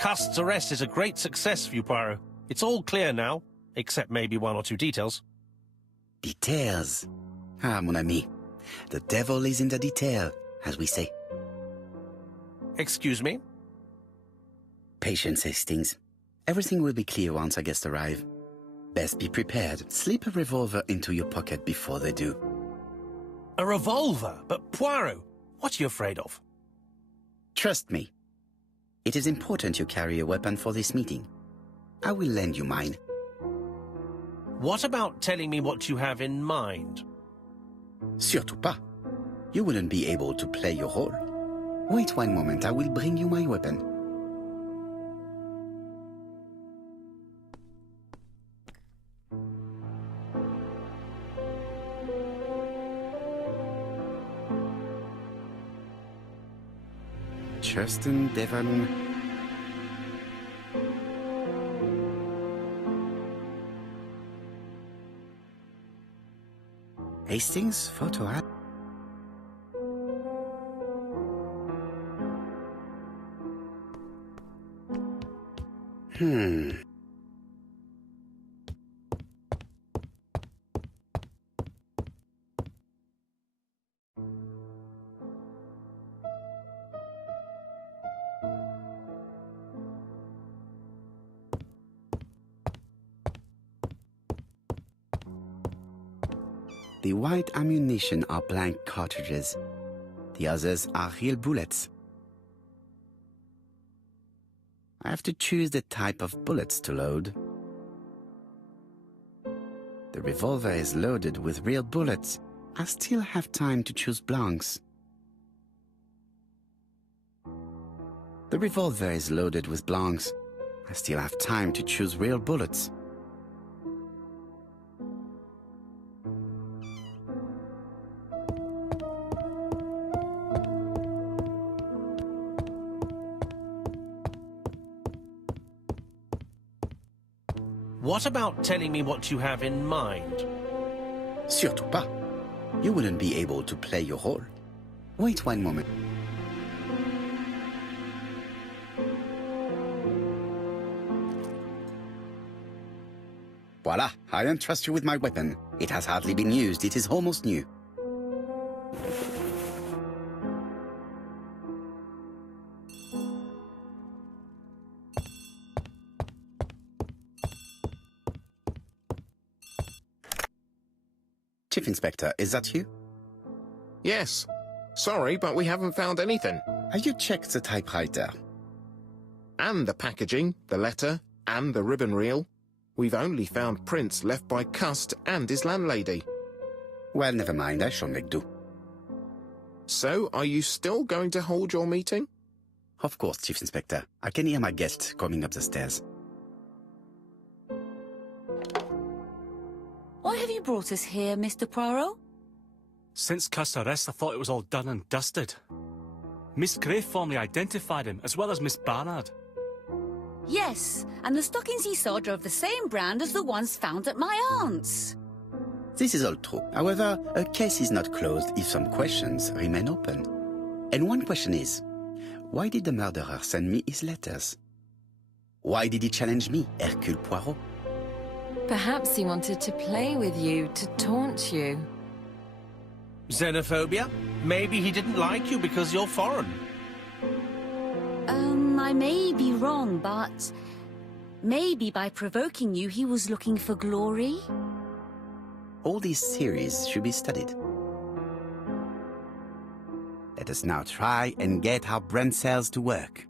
Cust's arrest is a great success for you, Poirot. It's all clear now, except maybe one or two details. Details? Ah, mon ami. The devil is in the detail, as we say. Excuse me? Patience, Hastings. Everything will be clear once our guests arrive. Best be prepared. Slip a revolver into your pocket before they do. A revolver? But Poirot, what are you afraid of? Trust me. It is important you carry a weapon for this meeting. I will lend you mine. What about telling me what you have in mind? Surtout pas. You wouldn't be able to play your role. Wait one moment, I will bring you my weapon. Justin Devon. Hastings photo ad. The white ammunition are blank cartridges. The others are real bullets. I have to choose the type of bullets to load. The revolver is loaded with real bullets. I still have time to choose blanks. The revolver is loaded with blanks. I still have time to choose real bullets. What about telling me what you have in mind? Surtout pas. You wouldn't be able to play your role. Wait one moment. Voila, I entrust you with my weapon. It has hardly been used, it is almost new. Chief Inspector, is that you? Yes. Sorry, but we haven't found anything. Have you checked the typewriter? And the packaging, the letter, and the ribbon reel. We've only found prints left by Cust and his landlady. Well, never mind, I shall make do. So, are you still going to hold your meeting? Of course, Chief Inspector. I can hear my guest coming up the stairs. Why have you brought us here, Mr. Poirot? Since Cust's arrest, I thought it was all done and dusted. Miss Gray formally identified him, as well as Miss Barnard. Yes, and the stockings he sold are of the same brand as the ones found at my aunt's. This is all true. However, a case is not closed if some questions remain open. And one question is, why did the murderer send me his letters? Why did he challenge me, Hercule Poirot? Perhaps he wanted to play with you, to taunt you. Xenophobia? Maybe he didn't like you because you're foreign. I may be wrong, but maybe by provoking you, he was looking for glory? All these theories should be studied. Let us now try and get our brain cells to work.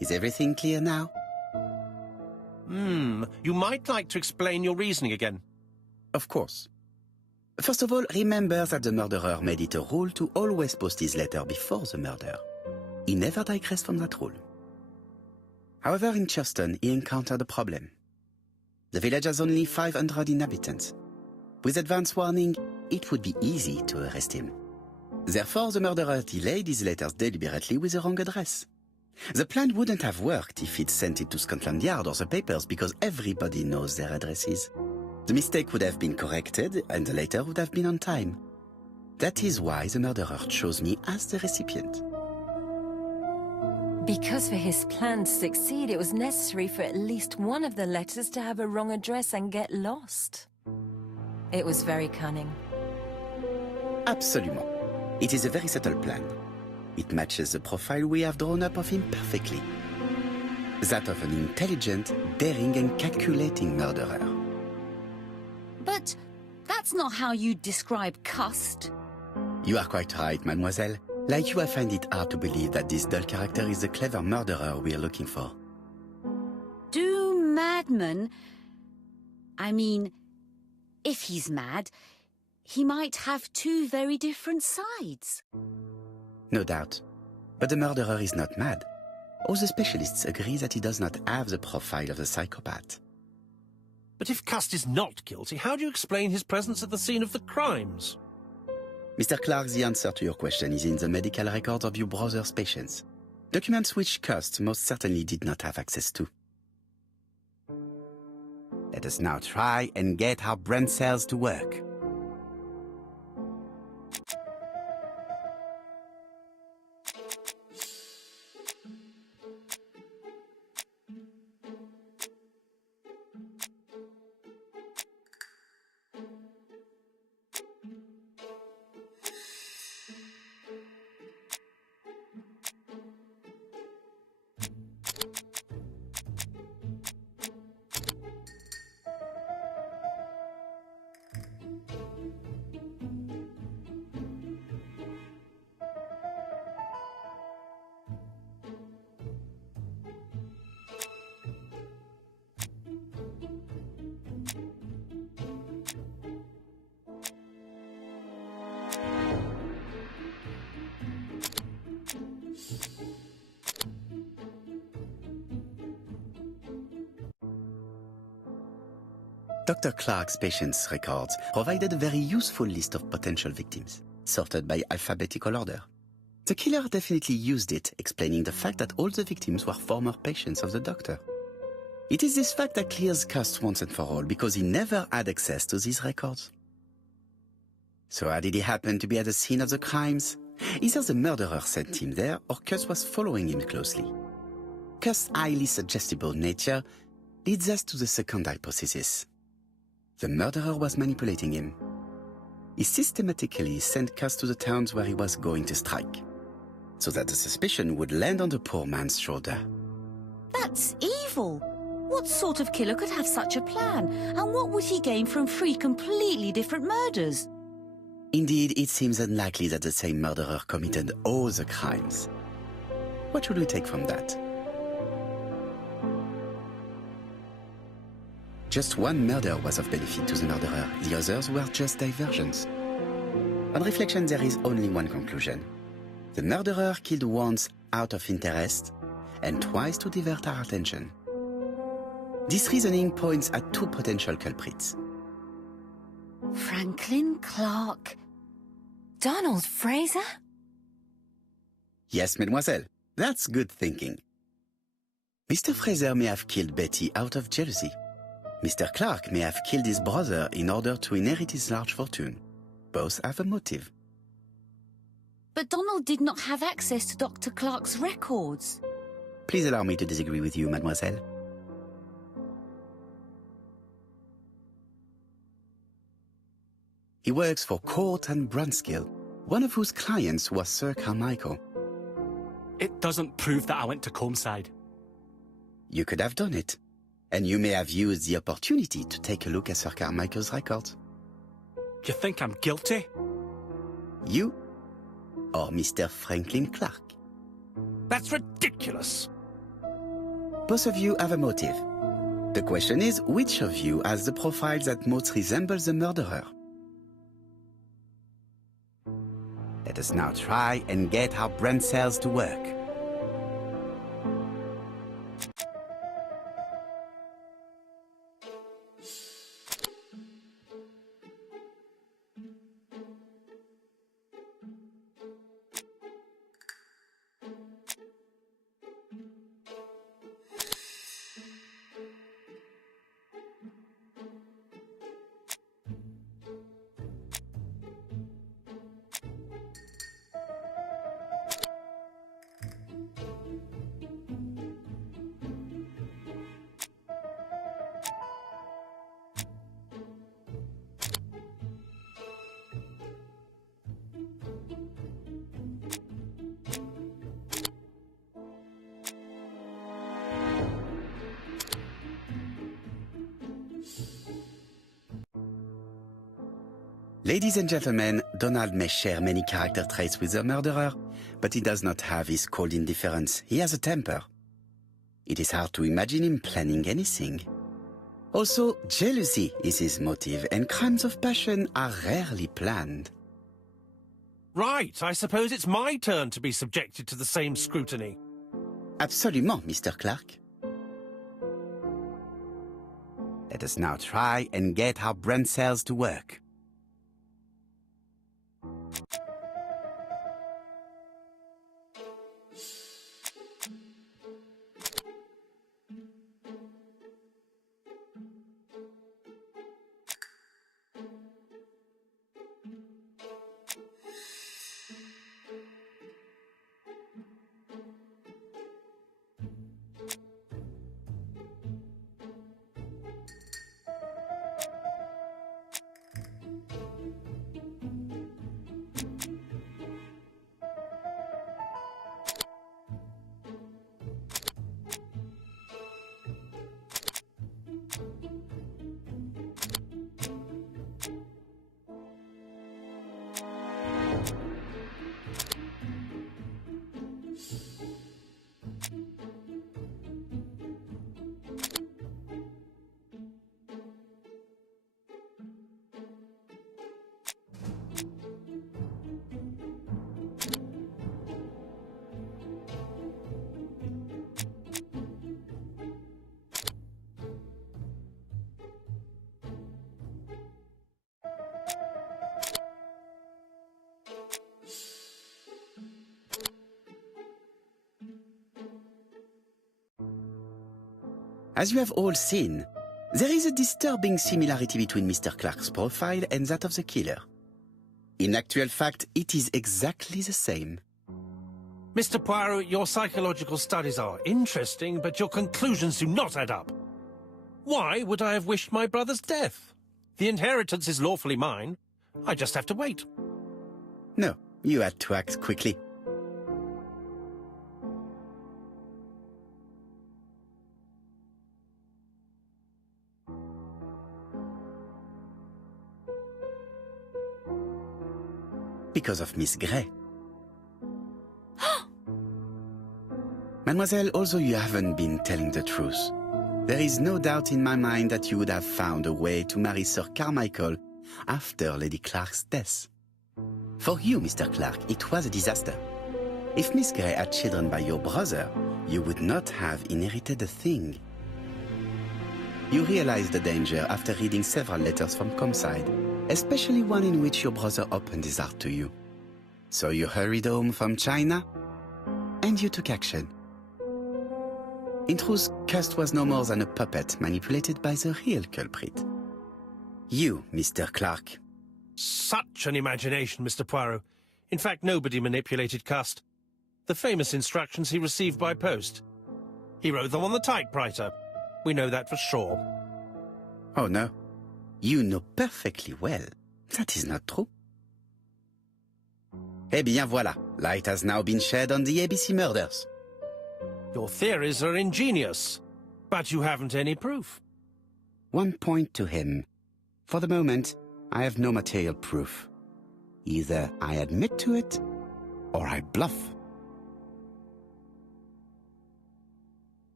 Is everything clear now? You might like to explain your reasoning again. Of course. First of all, remember that the murderer made it a rule to always post his letter before the murder. He never digressed from that rule. However, in Churston, he encountered a problem. The village has only 500 inhabitants. With advance warning, it would be easy to arrest him. Therefore, the murderer delayed his letters deliberately with the wrong address. The plan wouldn't have worked if he'd sent it to Scotland Yard or the papers because everybody knows their addresses. The mistake would have been corrected and the letter would have been on time. That is why the murderer chose me as the recipient. Because for his plan to succeed, it was necessary for at least one of the letters to have a wrong address and get lost. It was very cunning. Absolument. It is a very subtle plan. It matches the profile we have drawn up of him perfectly. That of an intelligent, daring and calculating murderer. But that's not how you describe Cust. You are quite right, mademoiselle. Like you, I find it hard to believe that this dull character is the clever murderer we are looking for. Do madmen... I mean, if he's mad, he might have two very different sides. No doubt. But the murderer is not mad. All the specialists agree that he does not have the profile of a psychopath. But if Cust is not guilty, how do you explain his presence at the scene of the crimes? Mr. Clark, the answer to your question is in the medical records of your brother's patients. Documents which Cust most certainly did not have access to. Let us now try and get our brain cells to work. Dr. Clark's patients' records provided a very useful list of potential victims, sorted by alphabetical order. The killer definitely used it, explaining the fact that all the victims were former patients of the doctor. It is this fact that clears Cust once and for all, because he never had access to these records. So how did he happen to be at the scene of the crimes? Either the murderer sent him there, or Cust was following him closely. Cust's highly suggestible nature leads us to the second hypothesis. The murderer was manipulating him. He systematically sent Cust to the towns where he was going to strike, so that the suspicion would land on the poor man's shoulder. That's evil. What sort of killer could have such a plan? And what would he gain from three completely different murders? Indeed, it seems unlikely that the same murderer committed all the crimes. What should we take from that? Just one murder was of benefit to the murderer, the others were just diversions. On reflection, there is only one conclusion. The murderer killed once out of interest, and twice to divert our attention. This reasoning points at two potential culprits. Franklin Clark. Donald Fraser? Yes, mademoiselle, that's good thinking. Mr. Fraser may have killed Betty out of jealousy. Mr. Clark may have killed his brother in order to inherit his large fortune. Both have a motive. But Donald did not have access to Dr. Clark's records. Please allow me to disagree with you, mademoiselle. He works for Court and Brunskill, one of whose clients was Sir Carmichael. It doesn't prove that I went to Comeside. You could have done it, and you may have used the opportunity to take a look at Sir Carmichael's records. You think I'm guilty? You or Mr. Franklin Clark? That's ridiculous. both of you have a motive. The question is, which of you has the profile that most resembles the murderer? Let us now try and get our brain cells to work. Ladies and gentlemen, Donald may share many character traits with the murderer, but he does not have his cold indifference. He has a temper. It is hard to imagine him planning anything. Also, jealousy is his motive, and crimes of passion are rarely planned. Right, I suppose it's my turn to be subjected to the same scrutiny. Absolument, Mr. Clark. Let us now try and get our brain cells to work. As you have all seen, there is a disturbing similarity between Mr. Clark's profile and that of the killer. In actual fact, it is exactly the same. Mr. Poirot, your psychological studies are interesting, but your conclusions do not add up. Why would I have wished my brother's death? The inheritance is lawfully mine. I just have to wait. No, you had to act quickly. Because of Miss Grey. Mademoiselle, although you haven't been telling the truth, there is no doubt in my mind that you would have found a way to marry Sir Carmichael after Lady Clark's death. For you, Mr. Clark, it was a disaster. If Miss Grey had children by your brother, you would not have inherited a thing. You realized the danger after reading several letters from Comside, especially one in which your brother opened his heart to you. So you hurried home from China, and you took action. In truth, Cust was no more than a puppet manipulated by the real culprit. You, Mr. Clark. Such an imagination, Mr. Poirot. In fact, nobody manipulated Cust. The famous instructions he received by post. He wrote them on the typewriter. We know that for sure. Oh, no. You know perfectly well. That is not true. Eh bien, voilà. Light has now been shed on the ABC murders. Your theories are ingenious, but you haven't any proof. One point to him. For the moment, I have no material proof. Either I admit to it, or I bluff.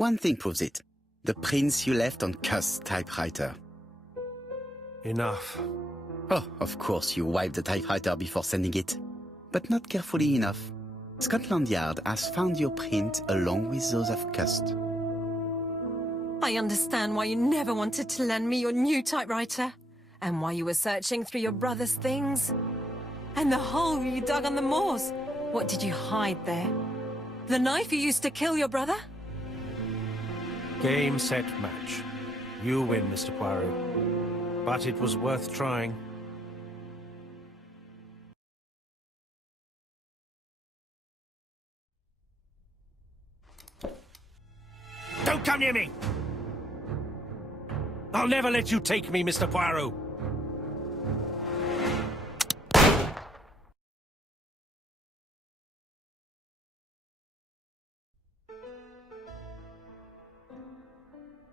One thing proves it. The prints you left on Cust's typewriter. Enough. Oh, of course you wiped the typewriter before sending it. But not carefully enough. Scotland Yard has found your print along with those of Cust. I understand why you never wanted to lend me your new typewriter. And why you were searching through your brother's things. And the hole you dug on the moors. What did you hide there? The knife you used to kill your brother? Game, set, match. You win, Mr. Poirot. But it was worth trying. Don't come near me! I'll never let you take me, Mr. Poirot!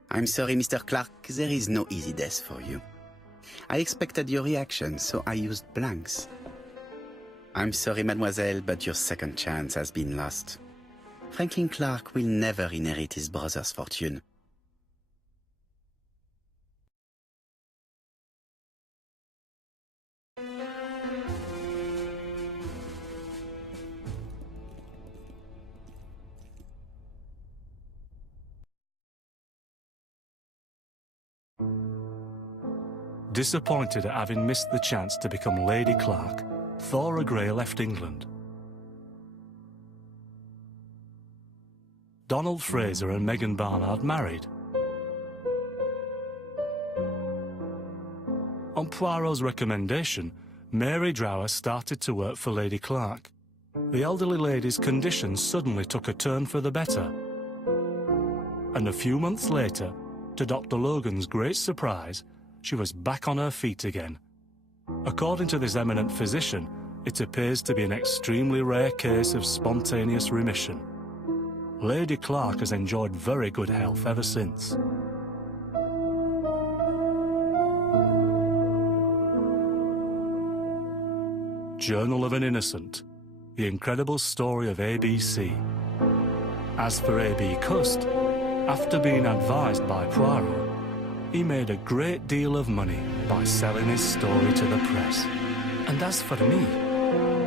I'm sorry, Mr. Clark, there is no easy death for you. I expected your reaction, so I used blanks. I'm sorry, mademoiselle, but your second chance has been lost. Franklin Clark will never inherit his brother's fortune. Disappointed at having missed the chance to become Lady Clark, Thora Grey left England. Donald Fraser and Megan Barnard married. On Poirot's recommendation, Mary Drower started to work for Lady Clark. The elderly lady's condition suddenly took a turn for the better. And a few months later, to Dr. Logan's great surprise, she was back on her feet again. According to this eminent physician, it appears to be an extremely rare case of spontaneous remission. Lady Clark has enjoyed very good health ever since. Journal of an Innocent, the incredible story of ABC. As for A.B. Cust, after being advised by Poirot, he made a great deal of money by selling his story to the press. And as for me,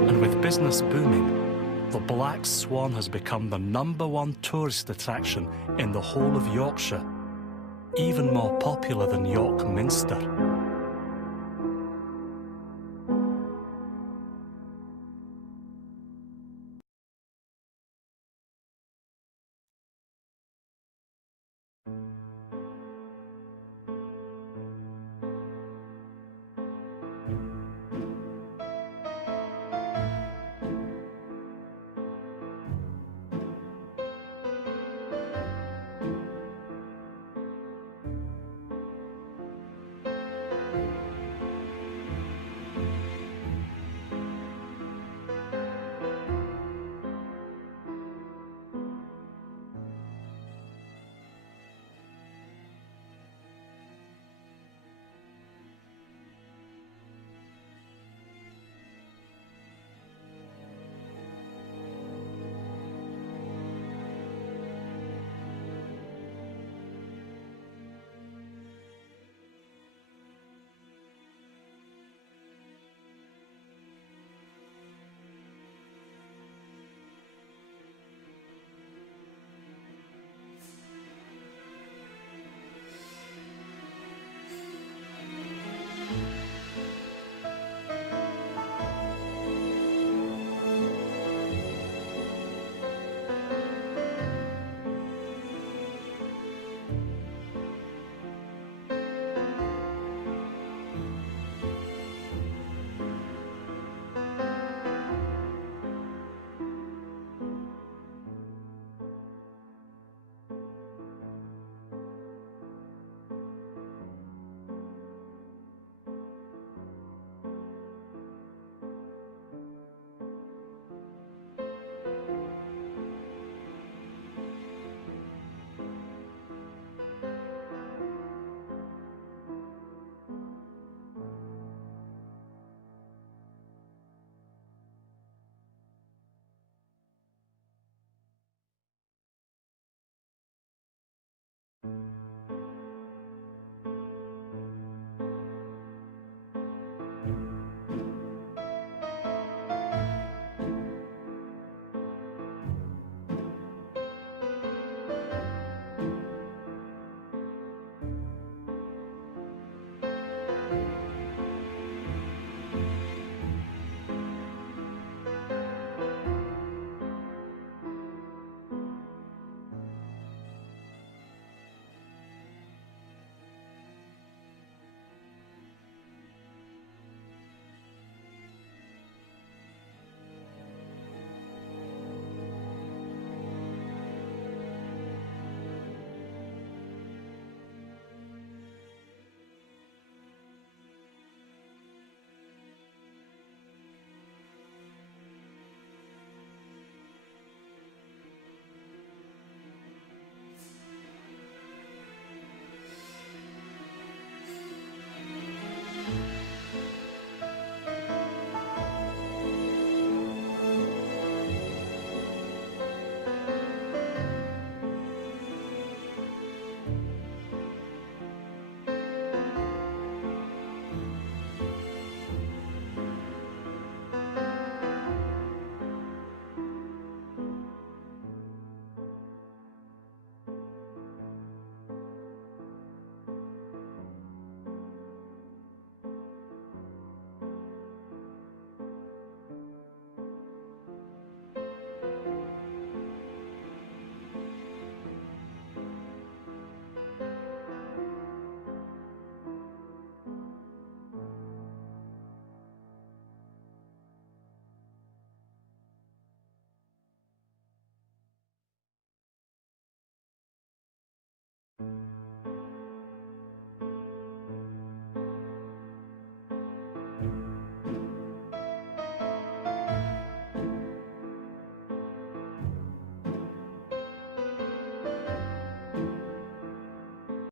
and with business booming, the Black Swan has become the #1 tourist attraction in the whole of Yorkshire, even more popular than York Minster.